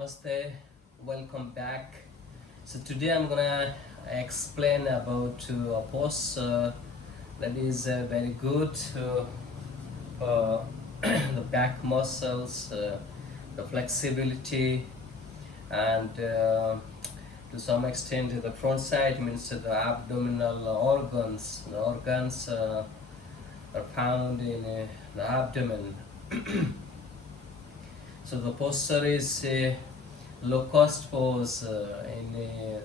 Namaste, welcome back. So today I'm gonna explain about a pose that is very good for the back muscles, the flexibility, and to some extent the front side means the abdominal organs. The organs are found in the abdomen. So the posture is a Locust pose. In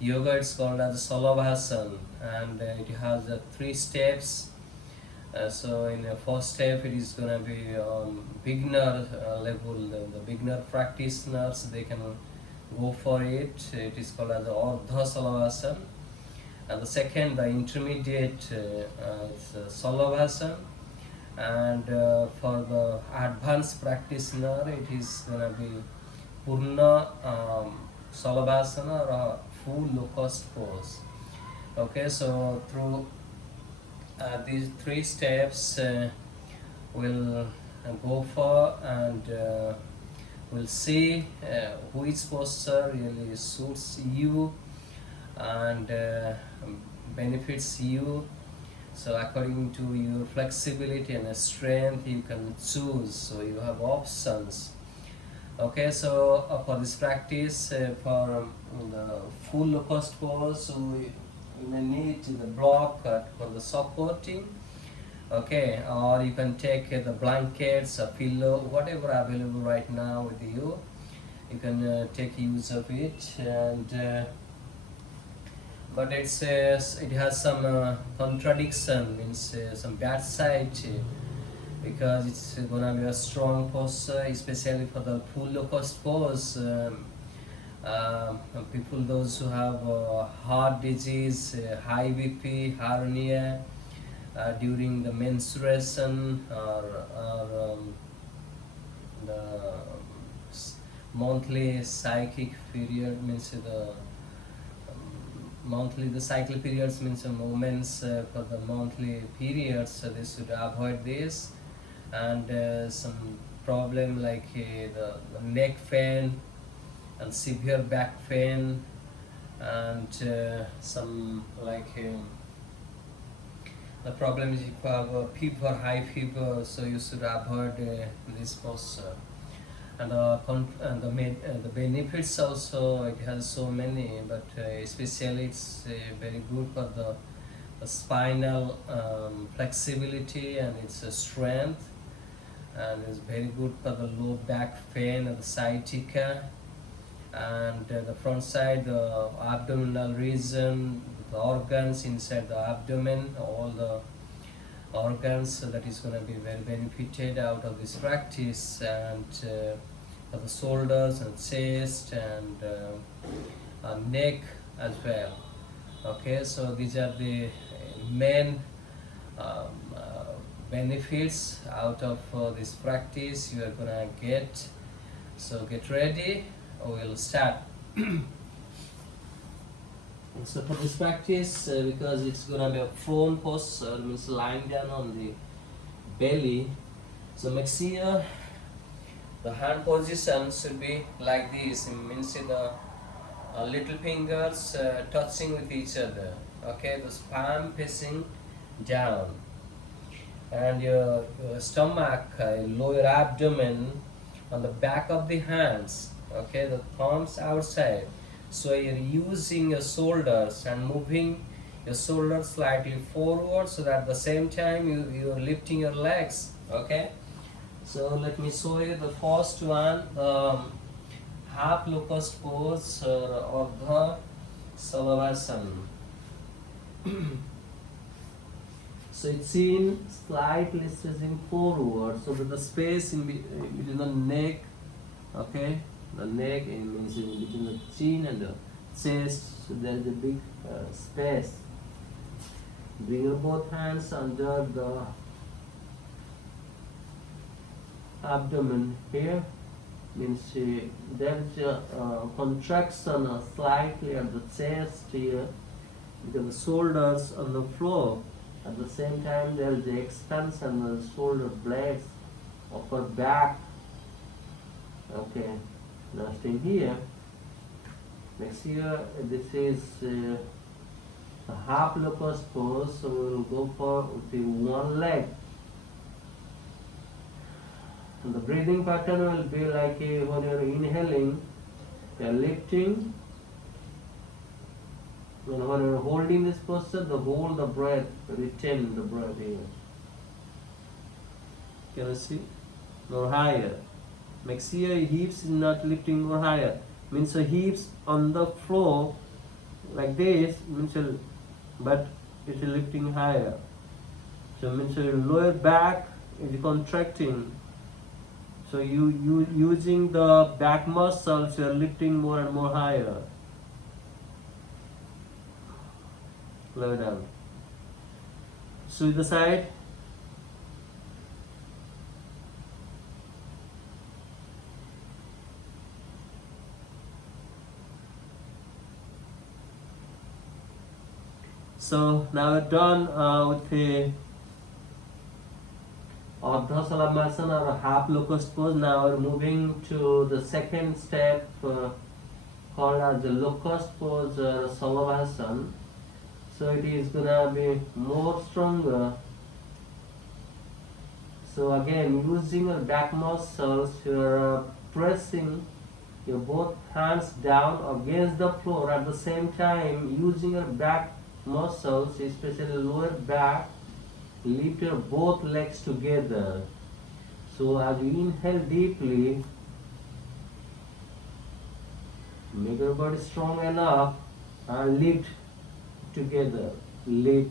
yoga it's called as Salabhasana, and it has three steps. So in the first step it is gonna be beginner level. The beginner practitioners, they can go for it. It is called as the Ardha Salabhasana. And the second, the intermediate, it's Salabhasana. And for the advanced practitioner it is gonna be Purna Salabhasana or a full Locust pose. Okay, so through these three steps we'll go for, and we'll see which posture really suits you and benefits you. So according to your flexibility and strength you can choose, so you have options. Okay, so for this practice, for the full Locust pose, so you may need the block for the supporting. Okay, or you can take the blankets, a pillow, whatever available right now with you. You can take use of it, and but it says it has some contradiction, means some bad side, because it's gonna be a strong posture, especially for the full Locust pose. People, those who have heart disease, high BP, hernia during the menstruation, or the monthly psychic period, means the cycle periods, means moments for the monthly periods, so they should avoid this. And some problem like the neck pain and severe back pain, and some like the problem is if you have a fever, high fever, so you should avoid this posture. And the benefits also, it has so many, but especially it's very good for the spinal flexibility and its strength, and it's very good for the low back pain and the sciatica, and the front side, the abdominal region, the organs inside the abdomen, all the organs, so that is going to be very benefited out of this practice. And for the shoulders and chest and neck as well. Okay, so these are the main benefits out of this practice you are gonna get. So get ready, we'll start. So for this practice, because it's gonna be a prone posture, means lying down on the belly, so make sure the hand position should be like this, means the little fingers touching with each other. Okay, the palm facing down, and your stomach, lower abdomen on the back of the hands. Okay, the thumbs outside. So you're using your shoulders and moving your shoulders slightly forward, so that at the same time you're lifting your legs. Okay, so let me show you the first one, half Locust pose or Ardha Salabhasana. So it's in slightly stretching forward, so that the space in between the neck, okay, the neck means in between the chin and the chest, so there is a big space. Bring your both hands under the abdomen here, means there is a contraction slightly at the chest here, because the shoulders on the floor. At the same time there is the expansion of the shoulder blades, upper back. Okay, Now stay here. Next here, this is a half locust pose, so we will go for the one leg. And the breathing pattern will be like when you are inhaling, you are lifting, and when you are holding this posture, hold the breath, retain the breath here. Can you see? More higher. Make sure your hips is not lifting more higher. Means your hips on the floor like this, means but it is lifting higher. So means your lower back is contracting. So you using the back muscles, you are lifting more and more higher. Lower down. So the side. So now we're done with the Salabhasana or half locust pose. Now we're moving to the second step called as the locust pose or Salabhasana. So it is gonna be more stronger. So again, using your back muscles, you're pressing your both hands down against the floor at the same time, using your back muscles, especially lower back, lift your both legs together. So as you inhale deeply, make your body strong enough and lift together. Lift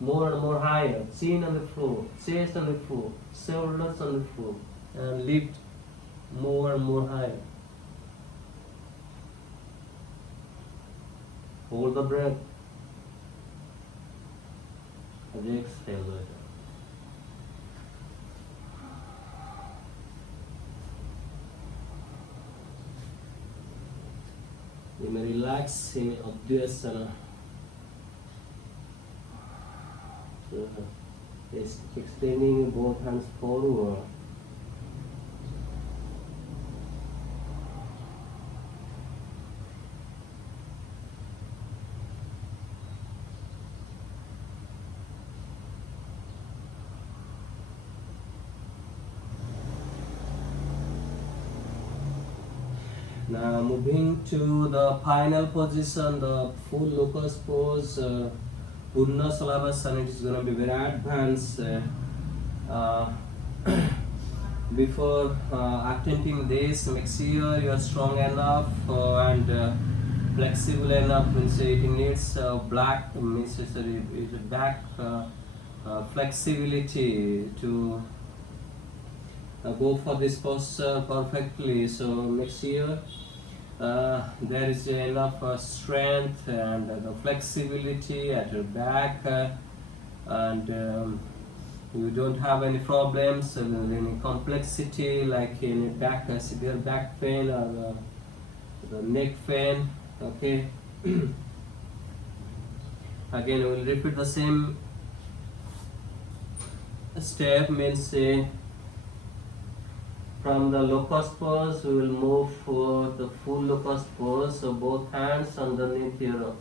more and more higher. Chin on the floor, chest on the floor, shoulders on the floor, and lift more and more higher. Hold the breath. As you exhale it. You may relax in Abhyasana. So, extending both hands forward. Now moving to the final position, the full locust pose, Purna Salabhasana. It is going to be very advanced. Before attempting this, make sure you are strong enough and flexible enough. Means it needs back flexibility to go for this posture perfectly. So make sure there is enough strength and the flexibility at your back, and you don't have any problems and any complexity like any back severe back pain or the neck pain. Okay. Again, we will repeat the same step. Means from the locust pose, we will move for the full locust pose. So both hands underneath your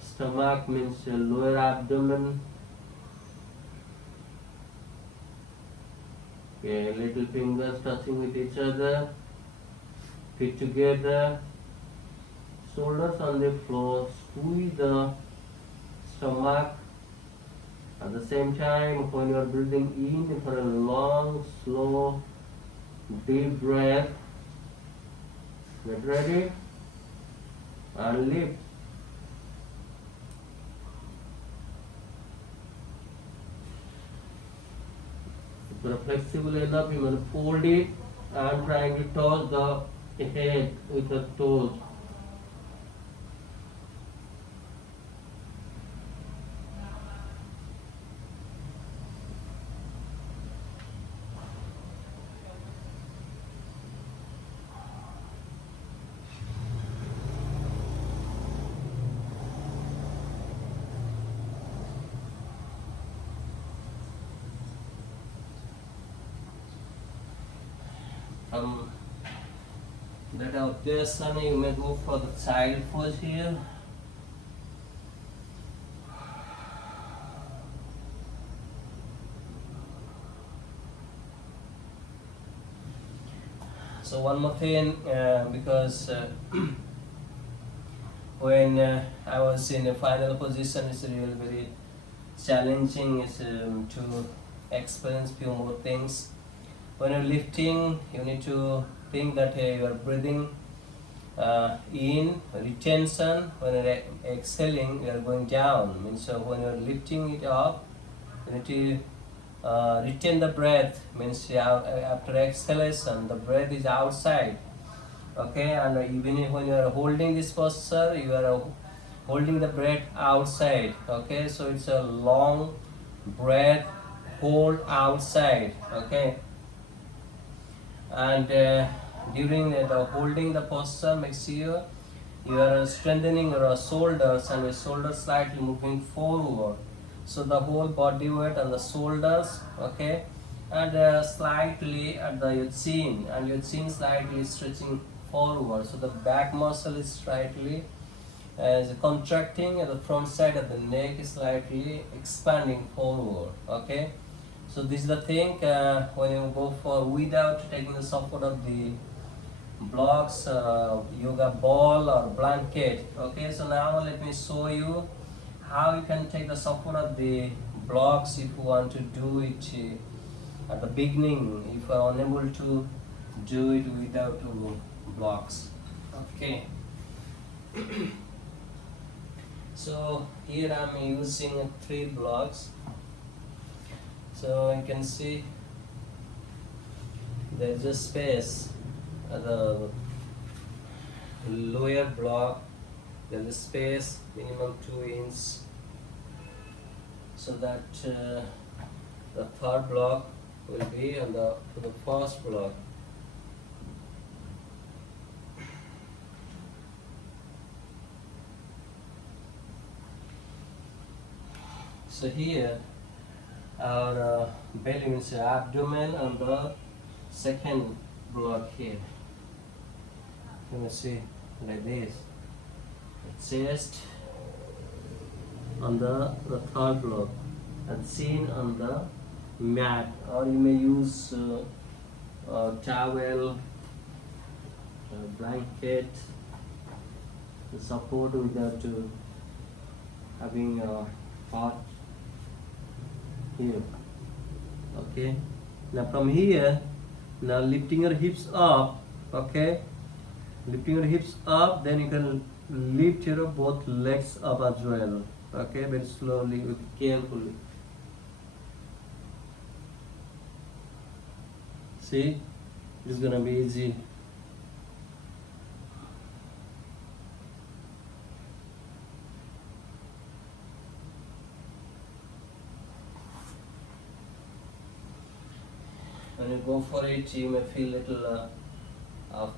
stomach, means your lower abdomen. Okay, little fingers touching with each other, feet together, shoulders on the floor. Squeeze the stomach. At the same time, when you are breathing in for a long, slow, deep breath, get ready and lift. If you are flexible enough, you will fold it and trying to toss the head with the toes. that Abhyasana, you may go for the child pose here. So one more thing, because when I was in a final position, it's really very challenging is to experience few more things. When you're lifting, you need to think that you are breathing in retention. When you're exhaling, you are going down. Means so when you're lifting it up, you need to retain the breath. Means after exhalation, the breath is outside. Okay, and even when you are holding this posture, you are holding the breath outside. Okay, so it's a long breath hold outside. Okay, and during the holding the posture, make sure you are strengthening your shoulders and your shoulders slightly moving forward, so the whole body weight on the shoulders. Okay, and slightly at the your chin, and your chin slightly stretching forward, so the back muscle is slightly contracting, and the front side of the neck is slightly expanding forward. Okay, so this is the thing when you go for without taking the support of the blocks, yoga ball or blanket. Okay, so now let me show you how you can take the support of the blocks if you want to do it at the beginning, if you are unable to do it without blocks. Okay. So here I am using 3 blocks. So you can see there is a space at the lower block. There is a space minimum 2 inches, so that the third block will be on the first block. So here our belly means abdomen on the second block here. You can see like this. Chest on the third block, and chin on the mat, or you may use a towel, a blanket, to support without having a hot here. Okay, now from here, now lifting your hips up. Okay, lifting your hips up, then you can lift your both legs up as well. Okay, very slowly, carefully. See, it's gonna be easy. When you go for it, you may feel little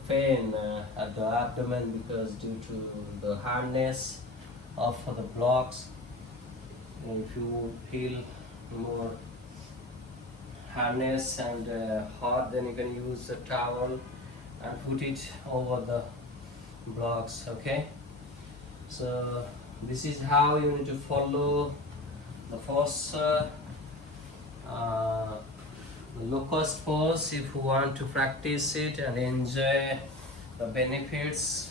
pain at the abdomen, because due to the hardness of the blocks. If you feel more hardness and hot, then you can use a towel and put it over the blocks. Okay, so this is how you need to follow the first locust pose if you want to practice it and enjoy the benefits,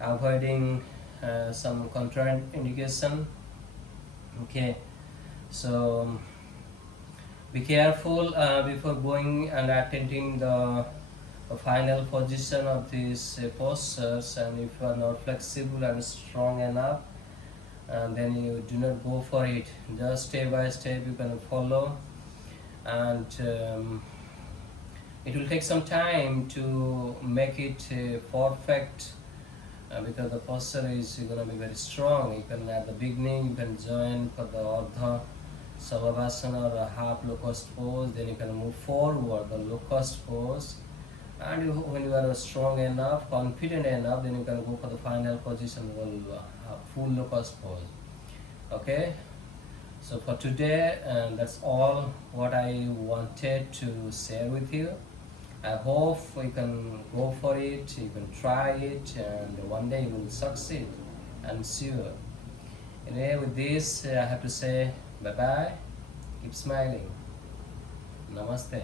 avoiding some contraindication. Okay, so be careful before going and attempting the final position of these postures, and if you are not flexible and strong enough, then you do not go for it. Just step by step you can follow, and it will take some time to make it perfect, because the posture is going to be very strong. You can at the beginning you can join for the Ardha Salabhasana or a half locust pose, then you can move forward the locust pose, and when you are strong enough, confident enough, then you can go for the final position, full locust pose. Okay, so for today, that's all what I wanted to share with you. I hope you can go for it, you can try it, and one day you will succeed. I'm sure. Anyway, with this, I have to say bye bye. Keep smiling. Namaste.